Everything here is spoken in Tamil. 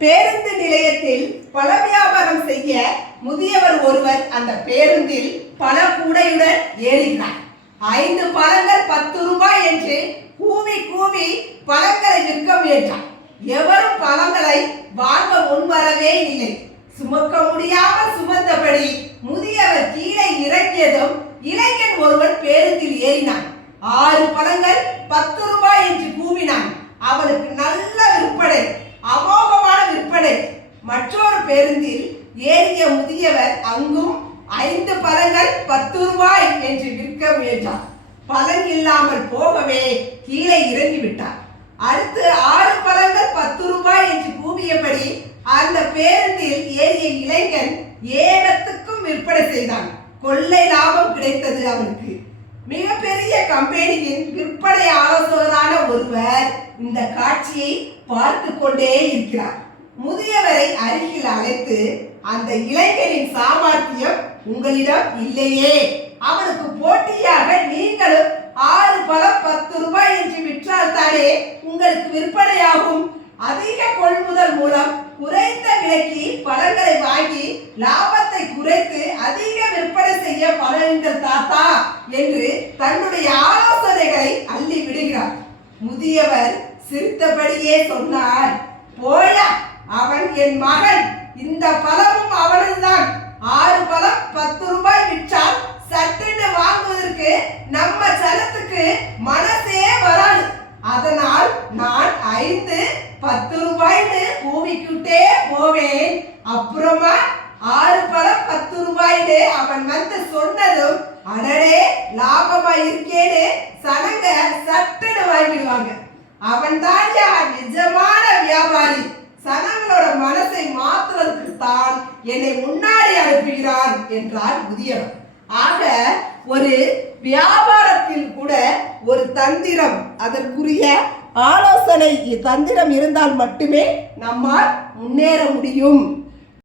பேருந்து நிலையத்தில் பழ வியாபாரம் செய்ய முதியவர் ஒருவர் அந்த பேருந்தில் பல கூடையுடன் ஏறினார். 5 பழங்கள் 10 ரூபாய் என்று கூவி கூவி பழங்களை விற்க முயன்றார். எவரும் பழங்களை வாங்க முன்வரவே இல்லை. சுமக்க முடியாமல் சுமந்தபடி முதியவர் கீழே இறங்கியதும் இளைஞன் ஒருவன் பேருந்தில் ஏறினான். 6 பழங்கள் 10 ரூபாய் என்று கூவினான். அவனுக்கு நல்ல விற்பனை, அமோகமான விற்பனை. மற்றொரு பேருந்தில் ஏறிய முதியவர் அங்கும் 5 பழங்கள் 10 ரூபாய் என்று விற்க முயன்றார். பலன் இல்லாமல் போகவே கீழே இறங்கிவிட்டார். அடுத்து 6 பழங்கள் 10 ரூபாய் என்று கூவியபடி அந்த பேருந்தில் ஏறிய இளைஞன் ஏகத்துக்கும் விற்பனை செய்தான். கொள்ளை லாபம் கிடைத்தது அவனுக்கு. மிகப்பெரிய கம்பெனியின் விற்பனை ஆலோசகரான ஒருவர் இந்த காட்சியை பார்த்து கொண்டே இருக்கிறார். முதியவரை அருகில் அழைத்து, அந்த இளைஞனின் சாமர்த்தியம் உங்களிடம் இல்லையே, அவனுக்கு போட்டியாக நீங்களும் 6 பழம் 10 ரூபாய் என்று விற்றால் தானே உங்களுக்கு விற்பனையாகும். அதிக கொள்முதல் மூலம் குறைந்த விலைக்கு பழங்களை வாங்கி லாபத்தை குறைத்து அதிக விற்பனை செய்ய பழங்கள் தாத்தா என்று தன்னுடைய ஆலோசனைகளை அள்ளி விடுகிறார். முதியவர் சிரித்தபடியே சொன்னார், போயா, அவன் என் மகன், இந்த பழமும் அவனதுதான். 6 பழம் 10 ரூபாய் விற்றால் சட்டென்று வாங்குவதற்கு நம்ம சனத்துக்கு மனசே வராது. அதனால் நான் 5 10 ரூபாய்னு கூவிக்கிட்டே போவேன். அப்புறமா 6 பழம் 10 ரூபாய்னு அவன் வந்து சொன்னதும் அடடே லாபமா இருக்கேன்னு சனங்க சட்டென்னு வாங்கிடுவாங்க. அவன் தான் நிஜமான வியாபாரி. சனங்களோட மனசை மாற்றுவதற்கு தான் என்னை முன்னாடி அனுப்புகிறான் என்றார் முதியவர். ஆக ஒரு வியாபாரத்தில் கூட ஒரு தந்திரம், அதற்குரிய ஆலோசனை தந்திரம் இருந்தால் மட்டுமே நம்மால் முன்னேற முடியும்.